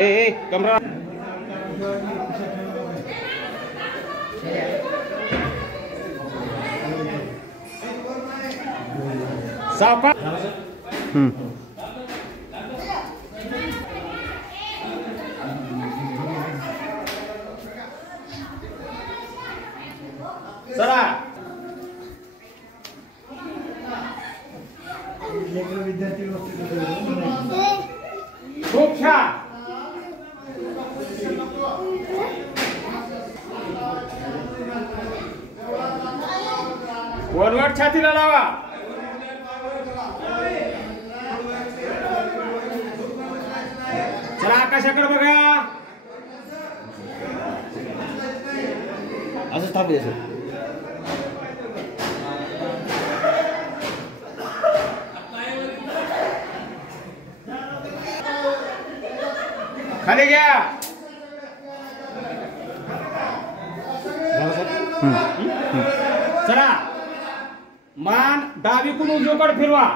कमरा सावका चला खूप छान वरवर छातीला लावा चला आकाशाकडे बघा असंच थांबायचं खाली घ्या चला मान डावीकडून उजवीकडे फिरवा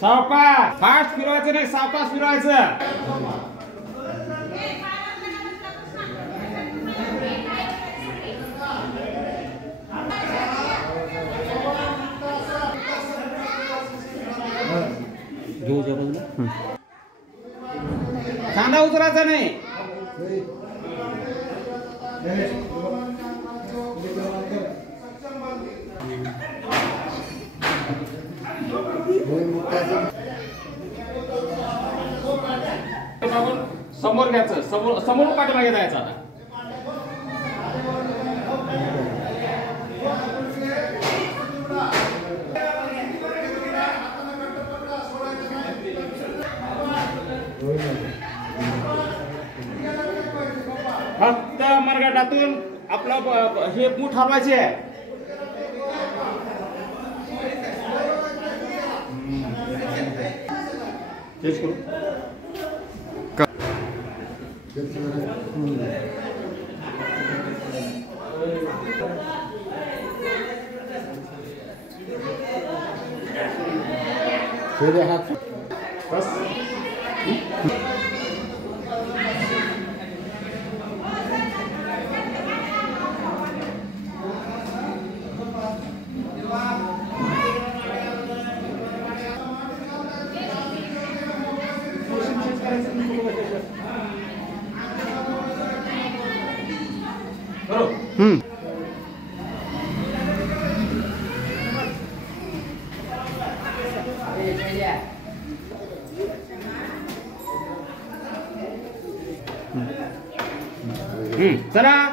सावकाश फास्ट फिरवायचं नाही सावकाश फिरवायचं खांदा उचलायचा नाही समोर घ्यायचं समोर पाठीमागे जायचं आता फक्त मरगटातून आपलं हे मूठ हलवायचे आहे बस चला